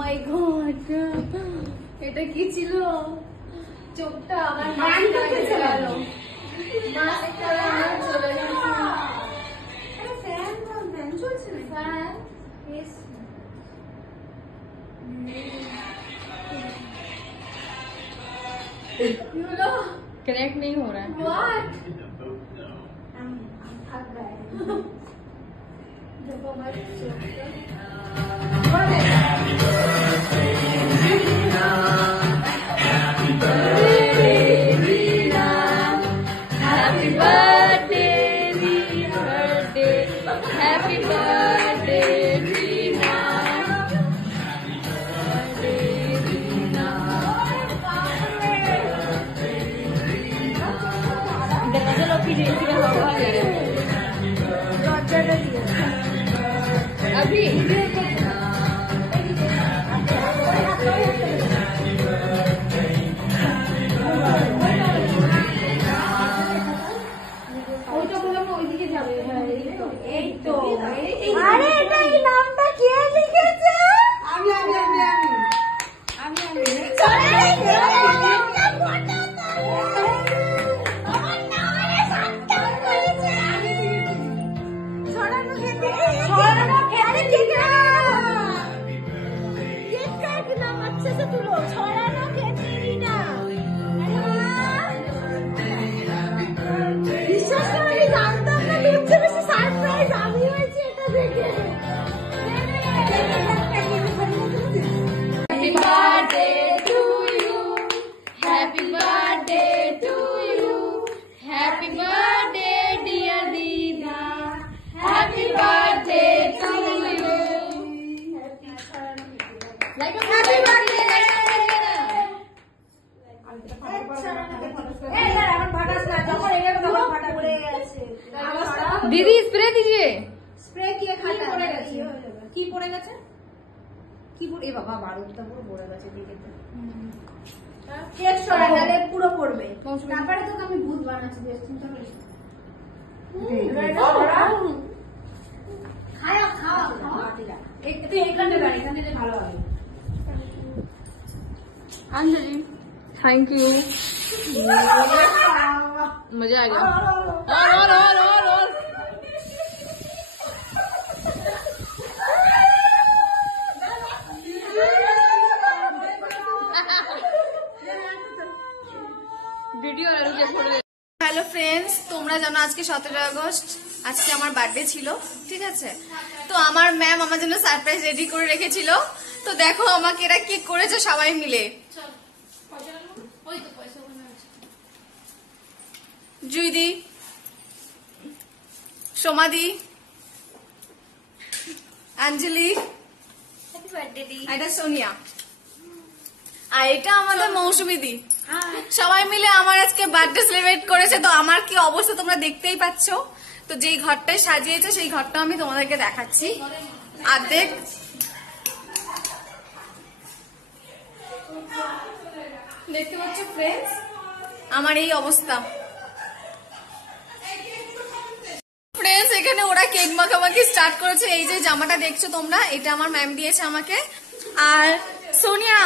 মাই god, এটা কি ছিল? চোখটা আমার মান করতে গেল, মাস্ক পরে আমার চলে গেছে। ফ্যান চলছে না? ফ্যান कनेक्ट नहीं हो रहा है। What? थक गए जब हमारे अभी दीदी स्प्रे दीजिए। স্প্রে দিয়ে খাতা পড়ে গেছে। কি পড়ে গেছে? কি পড়ে? এ বাবা বারুদটা পুরো পড়ে গেছে দিকে। কেক সরালে পুরো পড়বে। তারপরে তো আমি ভূত বানাচ্ছি, বেশ চিন্তা করিস না। খাওয়া খাওয়া খাওয়া একটু এখানে দাঁড়িয়ে, এখানে ভালো হবে। अंजलि थैंक यू, मजा आ गया। और ভিডিও হ্যালো ফ্রেন্ডস, তোমরা জানো আজকে 17 আগস্ট, আজকে আমার বার্থডে ছিল, ঠিক আছে? তো আমার ম্যাম আমার জন্য সারপ্রাইজ রেডি করে রেখেছিল। তো দেখো আমাকে এরা কি করেছে সবাই মিলে। জুইদি, সোমাদি, অঞ্জলি, হ্যাপি বার্থডে দি, এটা সোনিয়া, আর এটা আমাদের মৌসুমীদি। সবাই মিলে আমার আজকে বার্থডে সেলিব্রেট করেছে। তো আমার কি অবস্থা তোমরা দেখতেই পাচ্ছ। তো যেই ঘরটায় সাজিয়েছে সেই ঘরটা আমি তোমাদেরকে দেখাচ্ছি। অর্ধেক দেখতে পাচ্ছ ফ্রেন্ডস, আমার এই অবস্থা। ফ্রেন্ডস এখানে ওরা কেক মাখামাখি স্টার্ট করেছে। এই যে জামাটা দেখছো তোমরা, এটা আমার ম্যাম দিয়েছে আমাকে। আর সোনিয়া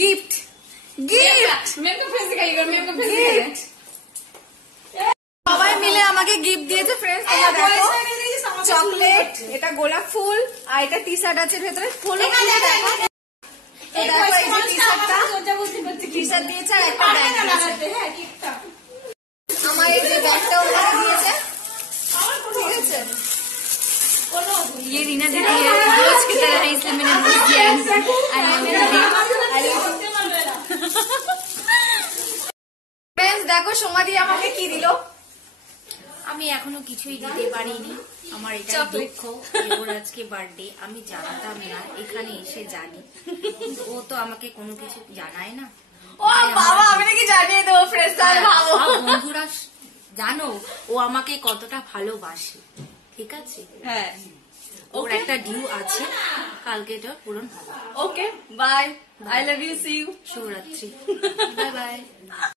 গিফট সবাই মিলে আমাকে গিফট দিয়েছে ফ্রেন্ডস। চকলেট, এটা গোলাপ ফুল, আর এটা টি শার্ট আছে ভেতরে ফুল। টি শার্ট দিয়েছে আর একটা ব্যাগ দিয়েছে। আমার এই যে ব্যাগটা ওনারা দিয়েছে, ঠিক আছে? ये रीना दीदी है, रोज की तरह है, इसलिए मैंने रोज दिया है। फ्रेंड्स देखो সোমাদি আমাকে কি দিল। আমি এখনো কিছুই দিতে পারিনি, আমার এটা দুঃখ। ওর আজকে বার্থডে, আমি জানতাম না, এখানে এসে জানি। ও তো আমাকে কোনো কিছু জানায় না। ও বাবা, আমি নাকি জানিয়ে দেবো ফ্রেন্ডস। ভাবো বন্ধুরা জানো ও আমাকে কতটা ভালোবাসে, ঠিক আছে? হ্যাঁ, ওর একটা ডিউ আছে, কালকে এটা পূরণ হবে। Okay bye, I love you, see you, শুভরাত্রি, বাই বাই।